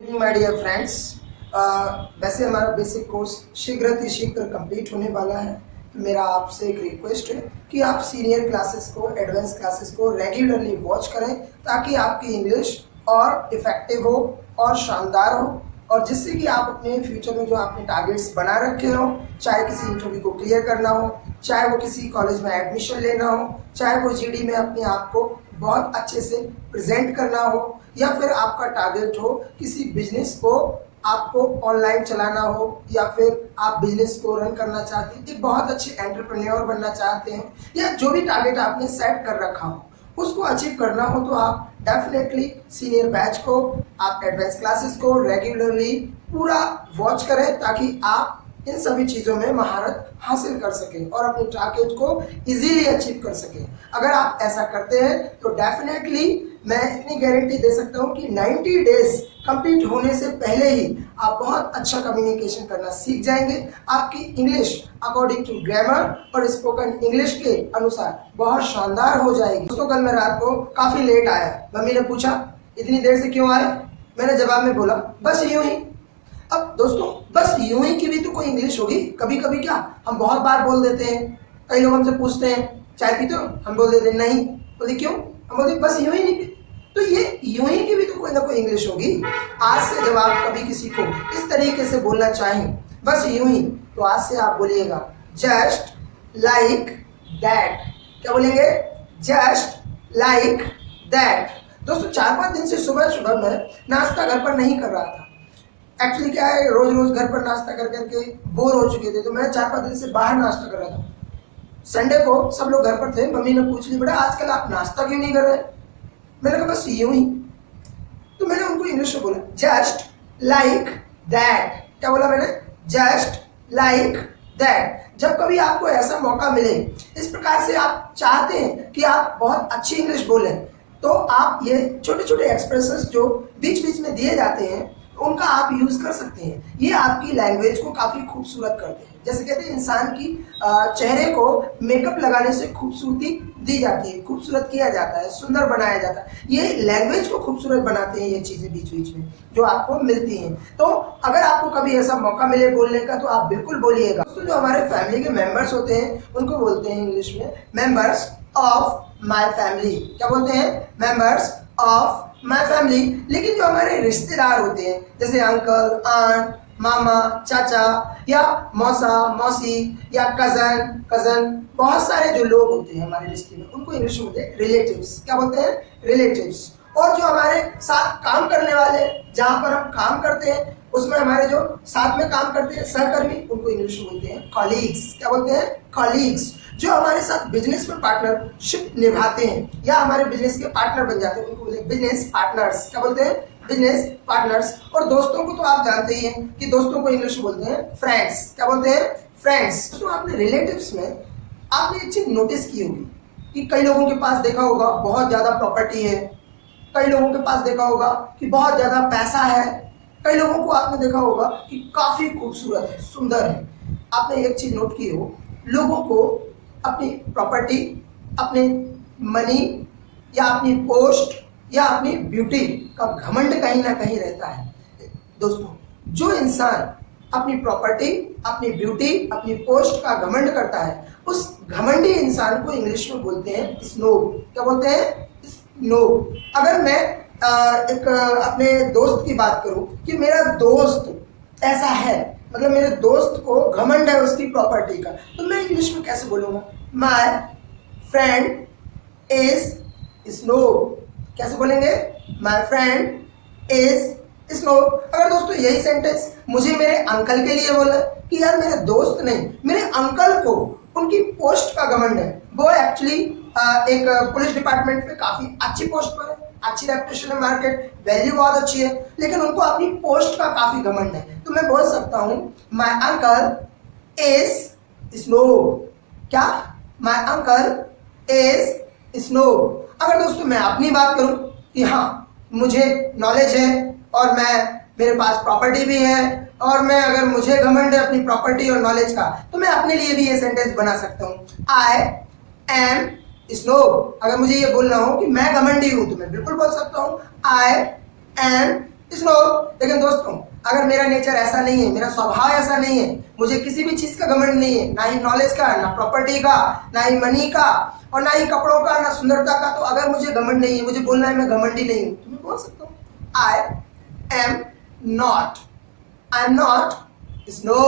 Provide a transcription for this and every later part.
My dear friends, वैसे हमारा basic course शीघ्र कंप्लीट होने वाला है। मेरा आपसे एक रिक्वेस्ट है कि आप सीनियर क्लासेस को, एडवांस क्लासेस को रेगुलरली वॉच करें ताकि आपकी इंग्लिश और इफ़ेक्टिव हो और शानदार हो, और जिससे कि आप अपने फ्यूचर में जो आपने टारगेट्स बना रखे हो, चाहे किसी इंटरव्यू को क्लियर करना हो, चाहे वो किसी कॉलेज में एडमिशन लेना हो, चाहे वो जीडी में अपने आप को बहुत अच्छे से प्रेजेंट करना हो, या फिर आपका टारगेट हो किसी बिजनेस को आपको ऑनलाइन चलाना हो, या फिर आप बिजनेस को रन करना चाहते हैं, एक बहुत अच्छे एंटरप्रेन्योर बनना चाहते हैं, या जो भी टारगेट आपने सेट कर रखा हो उसको अचीव करना हो, तो आप डेफिनेटली सीनियर बैच को, आप एडवांस क्लासेस को रेगुलरली पूरा वॉच करें ताकि आप इन सभी चीज़ों में महारत हासिल कर सकें और अपने टारगेट को इजीली अचीव कर सकें। अगर आप ऐसा करते हैं तो डेफिनेटली मैं इतनी गारंटी दे सकता हूं कि 90 डेज कंप्लीट होने से पहले ही आप बहुत अच्छा कम्युनिकेशन करना सीख जाएंगे। आपकी इंग्लिश अकॉर्डिंग टू ग्रामर और स्पोकन इंग्लिश के अनुसार बहुत शानदार हो जाएगी। दोस्तों, कल मैं रात को काफ़ी लेट आया। मम्मी ने पूछा इतनी देर से क्यों आए, मैंने जवाब में बोला बस यूं ही। अब दोस्तों, बस यूं ही की भी तो कोई इंग्लिश होगी। कभी कभी क्या हम बहुत बार बोल देते हैं। कई लोग हमसे पूछते हैं चाय पीते हो, हम बोल देते हैं नहीं। बोले क्यों, हम बोलते बस यूं ही नहीं। तो ये यूं ही की भी तो कोई ना कोई इंग्लिश होगी। आज से जब आप कभी किसी को इस तरीके से बोलना चाहें बस यूं ही, तो आज से आप बोलिएगा जस्ट लाइक दैट। क्या बोलेंगे? Just like that. दोस्तों, 4-5 दिन से सुबह सुबह मैं नाश्ता घर पर नहीं कर रहा था। एक्चुअली क्या है, रोज रोज घर पर नाश्ता कर करके बोर हो चुके थे, तो मैं 4-5 दिन से बाहर नाश्ता कर रहा था। संडे को सब लोग घर पर थे, मम्मी ने पूछ ली बेटा आजकल आप नाश्ता क्यों नहीं कर रहे? मैंने कहा बस यूं ही। तो मैंने उनको इंग्लिश में बोला जस्ट लाइक दैट। क्या बोला मैंने? Just like that. जब कभी आपको ऐसा मौका मिले, इस प्रकार से आप चाहते हैं कि आप बहुत अच्छी इंग्लिश बोलें, तो आप ये छोटे छोटे एक्सप्रेशंस जो बीच बीच में दिए जाते हैं उनका आप यूज कर सकते हैं। ये आपकी लैंग्वेज को काफी खूबसूरत करते हैं। जैसे कहते हैं इंसान की चेहरे को मेकअप लगाने से खूबसूरती दी जाती है, खूबसूरत किया जाता है, सुंदर बनाया जाता है। ये लैंग्वेज को खूबसूरत बनाते हैं ये चीजें बीच बीच में जो आपको मिलती हैं। तो अगर आपको कभी ऐसा मौका मिले बोलने का तो आप बिल्कुल बोलिएगा। दोस्तों, जो हमारे फैमिली के मेंबर्स होते हैं उनको बोलते हैं इंग्लिश में मेंबर्स ऑफ माय फैमिली। क्या बोलते हैं? Members of my family. लेकिन जो हमारे रिश्तेदार होते हैं जैसे अंकल, आंट, मामा, चाचा, या मौसा, मौसी, या कजन, बहुत सारे जो लोग होते हैं हमारे रिश्ते में, उनको इंग्लिश में बोलते हैं रिलेटिव्स। क्या बोलते हैं? रिलेटिव्स। और जो हमारे साथ काम करने वाले, जहां पर हम काम करते हैं उसमें हमारे जो साथ में काम करते हैं सहकर्मी, उनको इंग्लिश में बोलते हैं कॉलीग्स। क्या बोलते हैं? कॉलीग्स। जो हमारे साथ बिजनेस में पार्टनरशिप निभाते हैं या हमारे बिजनेस के पार्टनर बन जाते हैं, उनको बोलते हैं बिजनेस पार्टनर्स। क्या बोलते हैं? Business partners. और दोस्तों को तो आप जानते ही हैं कि दोस्तों को इंग्लिश में बोलते हैं फ्रेंड्स। क्या बोलते हैं? फ्रेंड्स। तो आपने रिलेटिव्स में आपने एक चीज नोटिस की होगी कि कई लोगों के पास देखा होगा बहुत ज्यादा प्रॉपर्टी है, कई लोगों के पास देखा होगा कि बहुत ज्यादा पैसा है, कई लोगों को आपने देखा होगा कि काफी खूबसूरत है, सुंदर है। आपने एक चीज नोट की हो, लोगों को अपनी प्रॉपर्टी, अपने मनी, या अपनी पोस्ट, या अपनी ब्यूटी का घमंड कहीं ना कहीं रहता है। दोस्तों, जो इंसान अपनी प्रॉपर्टी, अपनी ब्यूटी, अपनी पोस्ट का घमंड करता है, उस घमंडी इंसान को इंग्लिश में बोलते हैं स्नोब। क्या बोलते हैं? स्नोब। अगर मैं एक अपने दोस्त की बात करूं कि मेरा दोस्त ऐसा है, मतलब मेरे दोस्त को घमंड है उसकी प्रॉपर्टी का, तो मैं इंग्लिश में कैसे बोलूंगा? My friend is snob. कैसे बोलेंगे? My friend is snob. अगर दोस्तों यही सेंटेंस मुझे मेरे अंकल के लिए बोला कि यार मेरे दोस्त नहीं, मेरे अंकल को उनकी पोस्ट का घमंड है, वो एक्चुअली एक पुलिस डिपार्टमेंट में काफी अच्छी पोस्ट पर है, अच्छी रेपुटेशन है, मार्केट वैल्यू बहुत अच्छी है, लेकिन उनको अपनी पोस्ट का काफी घमंड है, तो मैं बोल सकता हूं माय अंकल इज स्नोब। क्या? My uncle is snob. अगर दोस्तों मैं अपनी बात करूं कि हाँ मुझे नॉलेज है और मेरे पास प्रॉपर्टी भी है, और मैं अगर मुझे घमंड है अपनी प्रॉपर्टी और नॉलेज का, तो मैं अपने लिए भी ये सेंटेंस बना सकता हूं आई एम स्नोब। अगर मुझे ये बोलना हो कि मैं घमंडी हूं तो मैं बिल्कुल बोल सकता हूं आई एम इसनो। लेकिन दोस्तों, अगर मेरा नेचर ऐसा नहीं है, मेरा स्वभाव ऐसा नहीं है, मुझे किसी भी चीज का घमंड नहीं है, ना ही नॉलेज का, ना प्रॉपर्टी का, ना ही मनी का, और ना ही कपड़ों का, ना सुंदरता का, तो अगर मुझे घमंड नहीं है, मुझे बोलना है मैं घमंडी नहीं हूं, तो मैं बोल सकता हूँ I am not, I am not snow.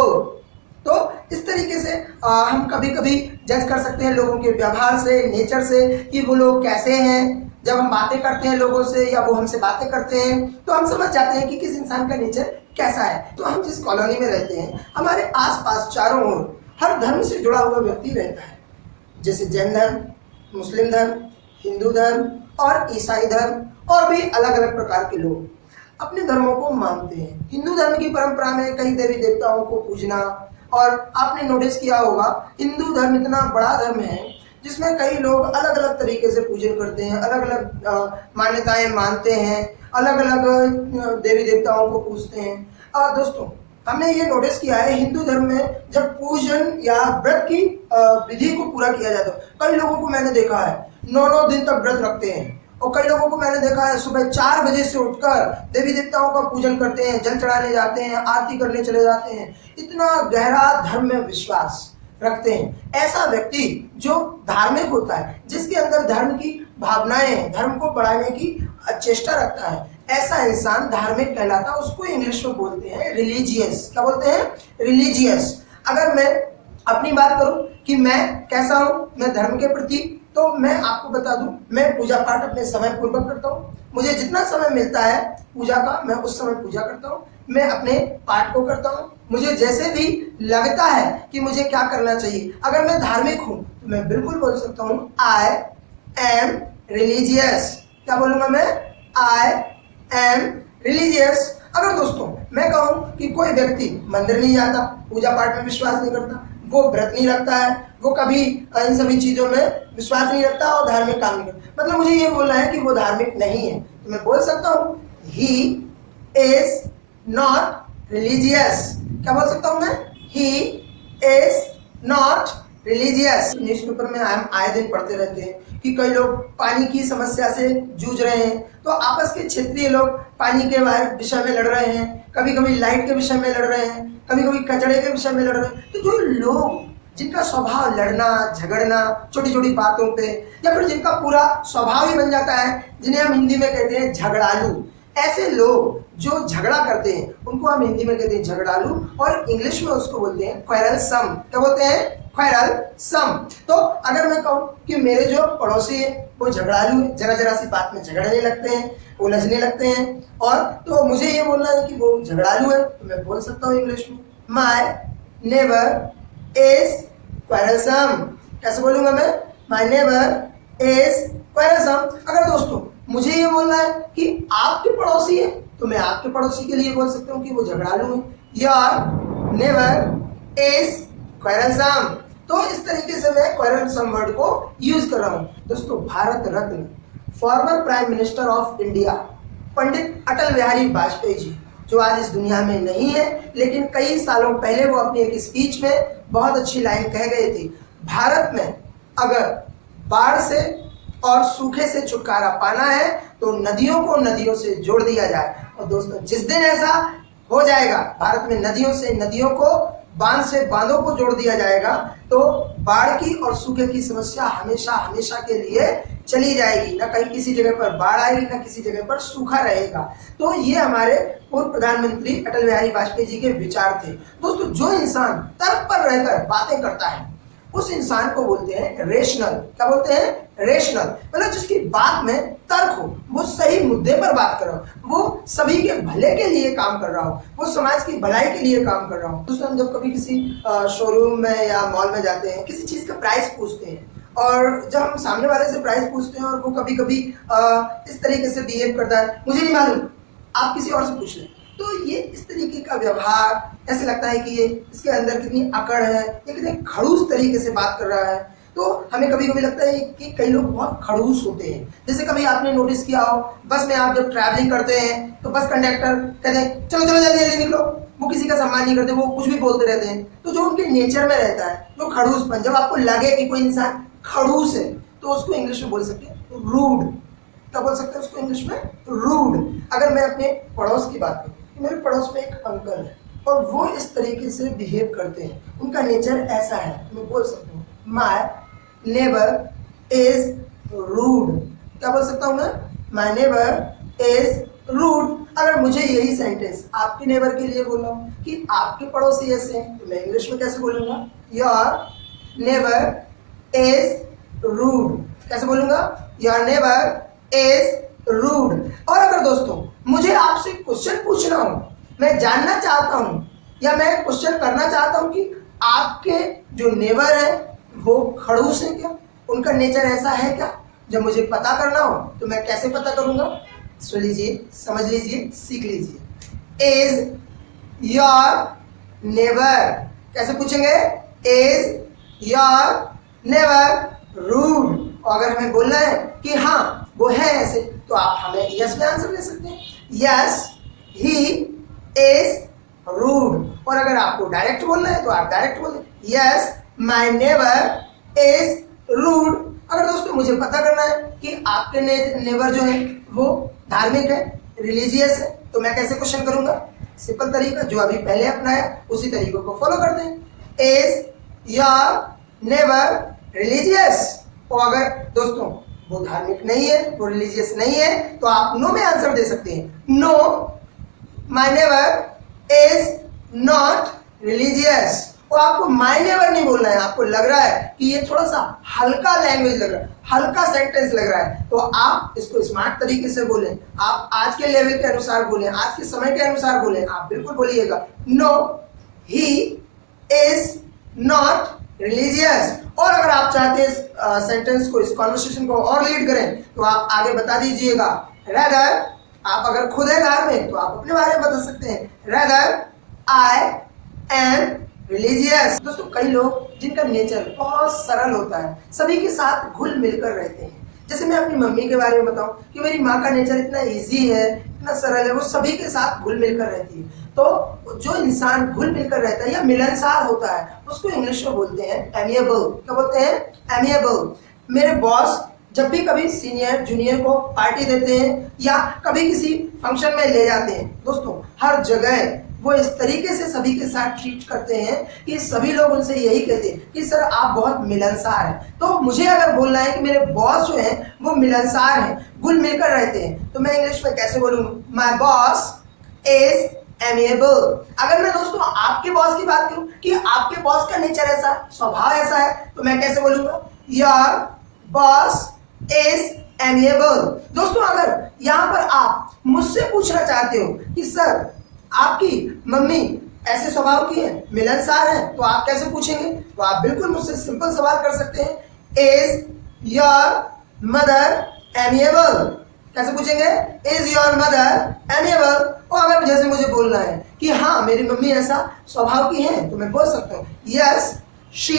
तो इस तरीके से हम कभी कभी जज कर सकते हैं लोगों के व्यवहार से, नेचर से, कि वो लोग कैसे हैं। जब हम बातें करते हैं लोगों से या वो हमसे बातें करते हैं तो हम समझ जाते हैं कि किस इंसान का नेचर कैसा है। तो हम जिस कॉलोनी में रहते हैं, हमारे आसपास चारों ओर हर धर्म से जुड़ा हुआ व्यक्ति रहता है, जैसे जैन धर्म, मुस्लिम धर्म, हिंदू धर्म और ईसाई धर्म और भी अलग अलग प्रकार के लोग अपने धर्मों को मानते हैं। हिंदू धर्म की परंपरा में कई देवी देवताओं को पूजना, और आपने नोटिस किया होगा हिंदू धर्म इतना बड़ा धर्म है जिसमें कई लोग अलग अलग तरीके से पूजन करते हैं, अलग अलग मान्यताएं मानते हैं, अलग अलग देवी देवताओं को पूजते हैं। और दोस्तों, हमने ये नोटिस किया है हिंदू धर्म में जब पूजन या व्रत की विधि को पूरा किया जाता है, कई लोगों को मैंने देखा है 9 दिन तक व्रत रखते हैं, और कई लोगों को मैंने देखा है सुबह 4 बजे से उठकर देवी देवताओं का पूजन करते हैं, जल चढ़ाने जाते हैं, आरती करने चले जाते हैं, इतना गहरा धर्म में विश्वास रखते हैं। ऐसा व्यक्ति जो धार्मिक होता है, जिसके अंदर धर्म की भावनाएं, धर्म को बढ़ाने की चेष्टा रखता है, ऐसा इंसान धार्मिक कहलाता है। उसको इंग्लिश में बोलते हैं रिलीजियस। क्या बोलते हैं? रिलीजियस। अगर मैं अपनी बात करूं कि मैं कैसा हूं मैं धर्म के प्रति, तो मैं आपको बता दूं, मैं पूजा पाठ अपने समय पूर्वक करता हूं। मुझे जितना समय मिलता है पूजा का, मैं उस समय पूजा करता हूं, मैं अपने पाठ को करता हूं। मुझे जैसे भी लगता है कि मुझे क्या करना चाहिए, अगर मैं धार्मिक हूं तो मैं बिल्कुल बोल सकता हूं आई एम रिलीजियस। क्या बोलूंगा मैं? I am religious. अगर दोस्तों मैं कहूं कि कोई व्यक्ति मंदिर नहीं जाता, पूजा पाठ में विश्वास नहीं करता, वो व्रत नहीं रखता है, वो कभी इन सभी चीजों में विश्वास नहीं रखता और धार्मिक काम नहीं करता, मतलब मुझे ये बोलना है कि वो धार्मिक नहीं है, तो मैं बोल सकता हूँ ही इज नॉट रिलीजियस। क्या बोल सकता हूँ मैं? ही इज नॉट रिलीजियस। न्यूज़पेपर में हम आए दिन पढ़ते रहते हैं कि कई लोग पानी की समस्या से जूझ रहे हैं, तो आपस के क्षेत्रीय लोग पानी के विषय में लड़ रहे हैं, कभी कभी लाइट के विषय में लड़ रहे हैं, कभी कभी कचड़े के विषय में लड़ रहे हैं। तो जो लोग जिनका स्वभाव लड़ना झगड़ना छोटी छोटी बातों पे, या फिर जिनका पूरा स्वभाव ही बन जाता है, जिन्हें हम हिंदी में कहते हैं झगड़ालू, ऐसे लोग जो झगड़ा करते हैं उनको हम हिंदी में कहते हैं झगड़ालू, और इंग्लिश में उसको बोलते हैं क्वेरलसम। क्या बोलते हैं? क्वेरलसम। तो अगर मैं कहूँ कि मेरे जो पड़ोसी है वो झगड़ालू है, जरा जरा सी बात में झगड़ने लगते हैं, उलझने लगते हैं, और तो मुझे ये बोलना है कि वो झगड़ालू है, तो मैं बोल सकता हूँ इंग्लिश में माय नेबर इज क्वेरलसम। कैसे बोलूंगा मैं? My neighbour is quarrelsome. अगर दोस्तों मुझे ये बोलना है कि आपके पड़ोसी है, तो मैं आपके पड़ोसी के लिए बोल सकता हूँ कि वो झगड़ालू है, योर नेबर इज क्वेरलसम। तो इस तरीके से मैं क्वेरलसम वर्ड को यूज कर रहा हूँ। दोस्तों, Bharat Ratna former prime minister of India Pandit Atal Bihari Vajpayee ji, जो आज इस दुनिया में नहीं है, लेकिन कई सालों पहले वो अपनी एक स्पीच में बहुत अच्छी लाइन कह गए थे, भारत में अगर बाढ़ से और सूखे से छुटकारा पाना है तो नदियों को नदियों से जोड़ दिया जाए। और दोस्तों, जिस दिन ऐसा हो जाएगा, भारत में नदियों से नदियों को, बांध से बांधों को जोड़ दिया जाएगा, तो बाढ़ की और सूखे की समस्या हमेशा हमेशा के लिए चली जाएगी। ना कहीं किसी जगह पर बाढ़ आएगी, ना किसी जगह पर सूखा रहेगा। तो ये हमारे पूर्व प्रधानमंत्री अटल बिहारी वाजपेयी जी के विचार थे। दोस्तों, जो इंसान तर्क पर रहकर बातें करता है उस इंसान को बोलते हैं रेशनल। क्या बोलते हैं? रेशनल। मतलब जिसकी बात में तर्क हो, वो सही मुद्दे पर बात कर रहा हो, वो सभी के भले के लिए काम कर रहा हो, वो समाज की भलाई के लिए काम कर रहा हो। दोस्तों, हम जब कभी किसी शोरूम में या मॉल में जाते हैं, किसी चीज का प्राइस पूछते हैं, और जब हम सामने वाले से प्राइस पूछते हैं और वो कभी कभी इस तरीके से बिहेव करता है, मुझे नहीं मालूम, आप किसी और से पूछ लें, तो ये इस तरीके का व्यवहार, ऐसे लगता है कि ये इसके अंदर कितनी अकड़ है, ये कितने खड़ूस तरीके से बात कर रहा है। तो हमें कभी कभी लगता है कि कई लोग बहुत खड़ूस होते हैं। जैसे कभी आपने नोटिस किया हो, बस में आप जब ट्रैवलिंग करते हैं तो बस कंडक्टर कहते हैं चलो चलो जल्दी जल्दी निकलो, वो किसी का सम्मान नहीं करते, वो कुछ भी बोलते रहते हैं। तो जो उनके नेचर में रहता है, जो खड़ूसपन, जब आपको लगे कि कोई इंसान खड़ूस है, तो उसको इंग्लिश में बोल सकते हैं रूड। क्या बोल सकते हैं उसको इंग्लिश में? रूड। अगर मैं अपने पड़ोस की बात करूँ, मेरे पड़ोस में एक अंकल है और वो इस तरीके से बिहेव करते हैं, उनका नेचर ऐसा है, मैं बोल सकता हूँ माय नेबर इज रूड। क्या बोल सकता हूँ मैं? My neighbour is rude. अगर मुझे यही सेंटेंस आपके नेबर के लिए बोल रहा हूँ कि आपके पड़ोसी ऐसे हैं, तो मैं इंग्लिश में कैसे बोलूंगा? Your neighbour is rude. कैसे बोलूंगा? Your neighbour is rude. और अगर दोस्तों मुझे आपसे क्वेश्चन पूछना हो, मैं जानना चाहता हूं या मैं क्वेश्चन करना चाहता हूं कि आपके जो नेबर है वो खड़ूस है क्या, उनका नेचर ऐसा है क्या, जब मुझे पता करना हो तो मैं कैसे पता करूंगा? सुन लीजिए, समझ लीजिए, सीख लीजिए। इज योर नेबर, कैसे पूछेंगे? Is your neighbour rude. और अगर हमें बोलना है कि हाँ वो है ऐसे, तो आप हमें यस में आंसर दे सकते हैं, यस ही इज रूड। और अगर आपको डायरेक्ट बोलना है तो आप डायरेक्ट बोलें, yes my neighbour is rude. अगर दोस्तों मुझे पता करना है कि आपके नेबर जो है वो धार्मिक है, रिलीजियस है, तो मैं कैसे क्वेश्चन करूंगा? सिंपल तरीका जो अभी पहले अपनाया उसी तरीकों को फॉलो करते हैं। Is your neighbour religious? और अगर दोस्तों वो धार्मिक नहीं है, वो रिलीजियस नहीं है, तो आप नो में आंसर दे सकते हैं, no my neighbour is not religious. और आपको माय नेबर नहीं बोलना है, आपको लग रहा है कि ये थोड़ा सा हल्का लैंग्वेज लग रहा है, हल्का सेंटेंस लग रहा है, तो आप इसको स्मार्ट तरीके से बोलें, आप आज के लेवल के अनुसार बोलें, आज के समय के अनुसार बोलें। आप बिल्कुल बोलिएगा, no he is not religious. और अगर आप चाहते हैं सेंटेंस को, इस कॉन्वर्सेशन को और लीड करें, तो आप आगे बता दीजिएगा, रेदर, आप अगर खुद है धार्मिक तो आप अपने बारे में बता सकते हैं, रेदर आई एम रिलीजियस। दोस्तों कई लोग जिनका नेचर बहुत सरल होता है, सभी के साथ घुल मिलकर रहते हैं। जैसे मैं अपनी मम्मी के बारे में बताऊं कि मेरी माँ का नेचर इतना इजी है, इतना सरल है, वो सभी के साथ घुल मिलकर रहती है। तो जो इंसान घुल मिलकर रहता है या मिलनसार होता है, उसको इंग्लिश में बोलते हैं एमिएबल। क्या बोलते हैं? एमिएबल। मेरे बॉस जब भी कभी सीनियर जूनियर को पार्टी देते हैं या कभी किसी फंक्शन में ले जाते हैं, दोस्तों हर जगह वो इस तरीके से सभी के साथ ट्रीट करते हैं कि सभी लोग उनसे यही कहते हैं कि सर आप बहुत मिलनसार हैं। तो मुझे अगर बोलना है कि मेरे बॉस जो हैं वो मिलनसार हैं, घुल मिलकर रहते हैं, तो मैं इंग्लिश में कैसे बोलूंगा? My boss is amiable. अगर मैं दोस्तों आपके बॉस की बात करूं कि आपके बॉस का नेचर ऐसा, स्वभाव ऐसा है, तो मैं कैसे बोलूंगा? Your boss is amiable. दोस्तों अगर यहाँ पर आप मुझसे पूछना चाहते हो कि सर आपकी मम्मी ऐसे स्वभाव की है, मिलनसार है, तो आप कैसे पूछेंगे? तो आप बिल्कुल मुझसे सिंपल सवाल कर सकते हैं, इज योर मदर एमिएबल? कैसे पूछेंगे? Is your mother amiable? और अगर जैसे मुझे बोलना है कि हाँ मेरी मम्मी ऐसा स्वभाव की है, तो मैं बोल सकता हूँ, यस शी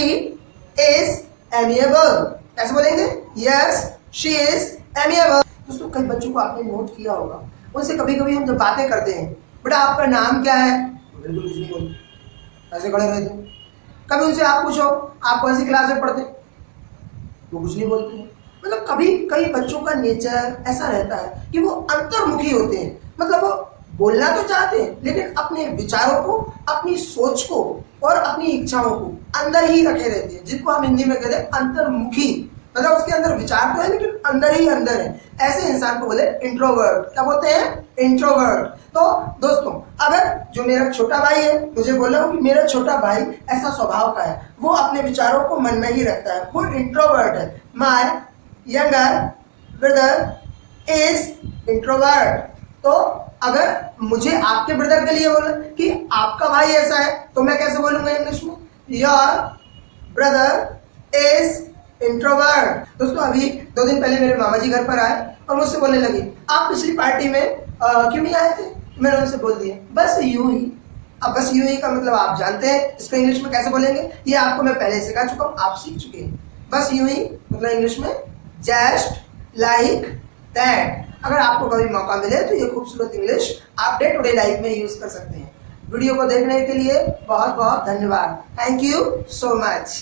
इज एमिएबल। कैसे बोलेंगे? Yes she is amiable. दोस्तों कई बच्चों को आपने नोट किया होगा, उनसे कभी कभी हम जब बातें करते हैं, बेटा आपका नाम क्या है, बिल्कुल कुछ नहीं बोलते, ऐसे खड़े रहते हैं। कभी उनसे आप पूछो आप कौन सी क्लास में पढ़ते, वो कुछ नहीं बोलते हैं। मतलब कभी कई बच्चों का नेचर ऐसा रहता है कि वो अंतर्मुखी होते हैं, मतलब वो बोलना तो चाहते हैं लेकिन अपने विचारों को, अपनी सोच को और अपनी इच्छाओं को अंदर ही रखे रहते हैं, जिनको हम हिंदी में कहते हैं अंतर्मुखी। मतलब उसके अंदर विचार तो है लेकिन अंदर ही अंदर है, ऐसे इंसान को बोले इंट्रोवर्ट। क्या बोलते हैं? इंट्रोवर्ट। तो दोस्तों अगर जो मेरा छोटा भाई है, मुझे बोला हो कि मेरा छोटा भाई ऐसा स्वभाव का है, वो अपने विचारों को मन में ही रखता है, वो इंट्रोवर्ट है। My younger brother is introvert. तो अगर मुझे आपके ब्रदर के लिए बोला कि आपका भाई ऐसा है, तो मैं कैसे बोलूंगा इंग्लिश में? Your brother is introvert. दोस्तों अभी 2 दिन पहले मेरे मामा जी घर पर आए और मुझसे बोलने लगे, आप पिछली पार्टी में क्यों नहीं आए थे? मैंने उनसे बोल दिया बस यूं ही। अब बस यूं ही का मतलब आप जानते हैं, इसको इंग्लिश में कैसे बोलेंगे? ये आपको मैं पहले सिखा चुका हूँ, आप सीख चुके हैं। बस यूं ही मतलब इंग्लिश में जस्ट लाइक दैट। अगर आपको कभी मौका मिले तो ये खूबसूरत इंग्लिश आप डे टू डे लाइफ में यूज कर सकते हैं। वीडियो को देखने के लिए बहुत बहुत धन्यवाद। Thank you so much.